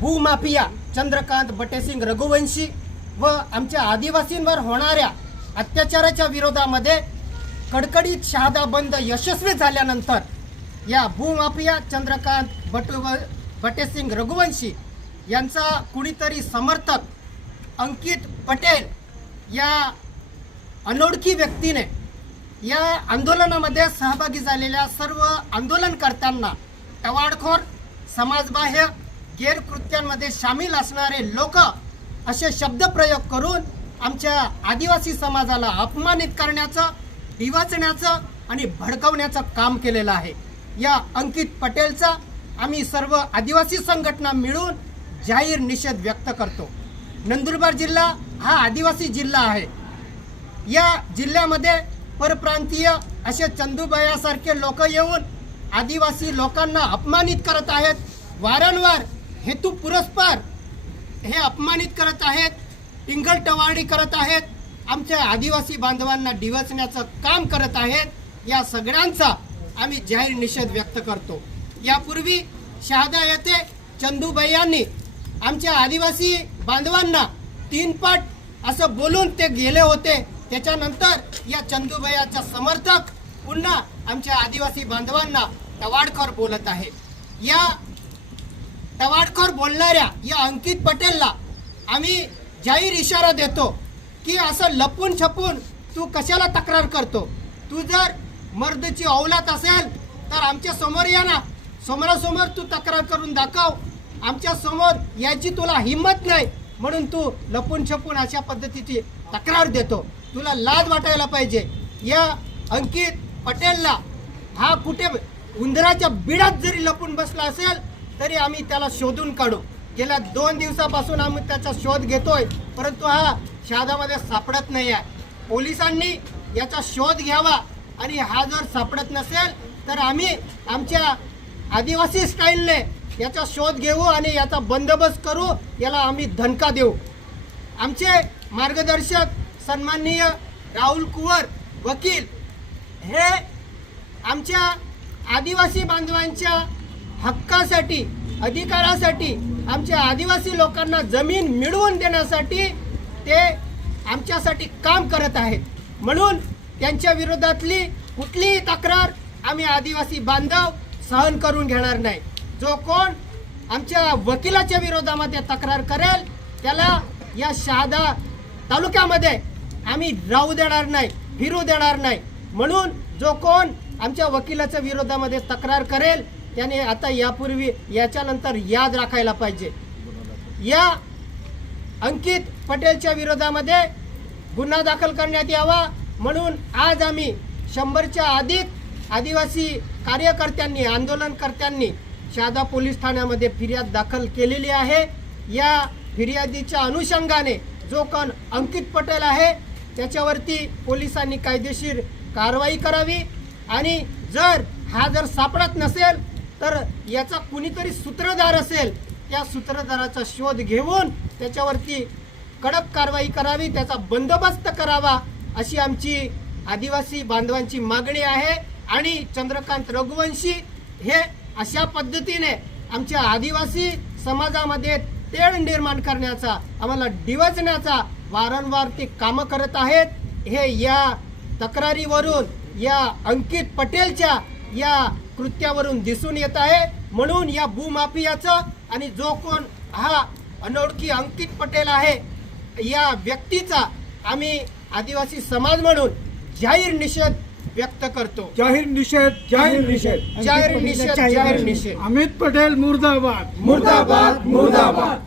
भूमाफिया चंद्रकांत बटेसिंग रघुवंशी व आमच्या आदिवासींवर होणाऱ्या अत्याचाराच्या विरोधामध्ये कडकडीत शहादा बंद यशस्वी झाल्यानंतर या भूमाफिया चंद्रकांत बटू बटेसिंग रघुवंशी यांचा कुणीतरी समर्थक अंकित पटेल या अनोळखी व्यक्तीने या आंदोलनामध्ये सहभागी झालेल्या सर्व आंदोलनकर्त्यांना टवाडखोर समाजबाह्य गैरकृत्यांमध्ये सामील असणारे लोक असे शब्दप्रयोग करून आमच्या आदिवासी समाजाला अपमानित करण्याचं डिवाचण्याचं आणि भडकवण्याचं काम केलेलं आहे. या अंकित पटेलचा आम्ही सर्व आदिवासी संघटना मिळून जाहीर निषेध व्यक्त करतो. नंदुरबार जिल्हा हा आदिवासी जिल्हा आहे. या जिल्ह्यामध्ये परप्रांतीय असे चंदूबायासारखे लोक येऊन आदिवासी लोकांना अपमानित करत आहेत. वारंवार हेतू पुरस्पर हे अपमानित करत आहेत टिंगलटवाळी करत आहेत आमच्या आदिवासी बांधवांना डिवचण्याचं काम करत आहेत या सगळ्यांचा आम्ही जाहीर निषेध व्यक्त करतो. यापूर्वी शहादा येथे चंदूबाईंनी आमच्या आदिवासी बांधवांना तीन पट असं बोलून ते गेले होते. त्याच्यानंतर या चंदूबाईच्या समर्थक पुन्हा आमच्या आदिवासी बांधवांना टवाडखोर बोलत आहे. या टवाडखोर बोलणाऱ्या या अंकित पटेलला आम्ही जाहीर इशारा देतो की असं लपून छपून तू कशाला तक्रार करतो? तू जर मर्दची औलात असेल तर आमच्यासमोर या ना. समोरासमोर तू तक्रार करून दाखव. आमच्यासमोर याची तुला हिंमत नाही. म्हणून तू लपून छपून अशा पद्धतीची तक्रार देतो. तुला लाज वाटायला पाहिजे. या अंकित पटेलला हा कुठे उंदराच्या बिडात जरी लपून बसला असेल तरी आम्ही त्याला शोधून काढू. गेल्या दोन दिवसापासून आम्ही त्याचा शोध घेतोय परंतु हा शहादामध्ये सापडत नाही आहे पोलिसांनी याचा शोध घ्यावा आणि हा जर सापडत नसेल तर आम्ही आमच्या आदिवासी स्टाईलने याचा शोध घेऊ आणि याचा बंदोबस्त करू याला आम्ही धनका देऊ. आमचे मार्गदर्शक सन्माननीय राहुल कुवर वकील हे आमच्या आदिवासी बांधवांच्या हक्कासाठी अधिकारासाठी आमच्या आदिवासी लोकांना जमीन मिळवून देण्यासाठी ते आमच्यासाठी काम करत आहेत. म्हणून त्यांच्या विरोधातली कुठलीही तक्रार आम्ही आदिवासी बांधव सहन करून घेणार नाही. जो कोण आमच्या वकिलाच्या विरोधामध्ये तक्रार करेल त्याला या शहादा तालुक्यामध्ये आम्ही राहू देणार नाही फिरू देणार नाही. म्हणून जो कोण आमच्या वकिलाच्या विरोधामध्ये तक्रार करेल त्याने आता यापूर्वी याच्यानंतर याद राखायला पाहिजे. या अंकित पटेलच्या विरोधामध्ये गुन्हा दाखल करण्यात यावा म्हणून आज आम्ही शंभरच्या अधिक आदिवासी कार्यकर्त्यांनी आंदोलनकर्त्यांनी शहादा पोलीस ठाण्यामध्ये फिर्याद दाखल केलेली आहे. या फिर्यादीच्या अनुषंगाने जो कोण अंकित पटेल आहे त्याच्यावरती पोलिसांनी कायदेशीर कारवाई करावी आणि जर हा जर सापडत नसेल तर याचा कुणीतरी सूत्रधार असेल त्या सूत्रधाराचा शोध घेऊन त्याच्यावरती कडक कारवाई करावी त्याचा बंदोबस्त करावा अशी आमची आदिवासी बांधवांची मागणी आहे. आणि चंद्रकांत रघुवंशी हे अशा पद्धतीने आमच्या आदिवासी समाजामध्ये तेढ निर्माण करण्याचा आम्हाला डिवचण्याचा वारंवार ते कामं करत आहेत. हे या तक्रारीवरून या अंकित पटेलच्या या कृत्यावरून दिसून येत आहे. म्हणून या भूमाफियाचं आणि जो कोण हा अनोळखी अंकित पटेल आहे या व्यक्तीचा आम्ही आदिवासी समाज म्हणून जाहीर निषेध व्यक्त करतो. जाहीर निषेध जाहीर निषेध. जाहीर निषेध जाहीर निषेध. अमित पटेल मुर्दाबाद. मुर्दाबाद मुर्दाबाद.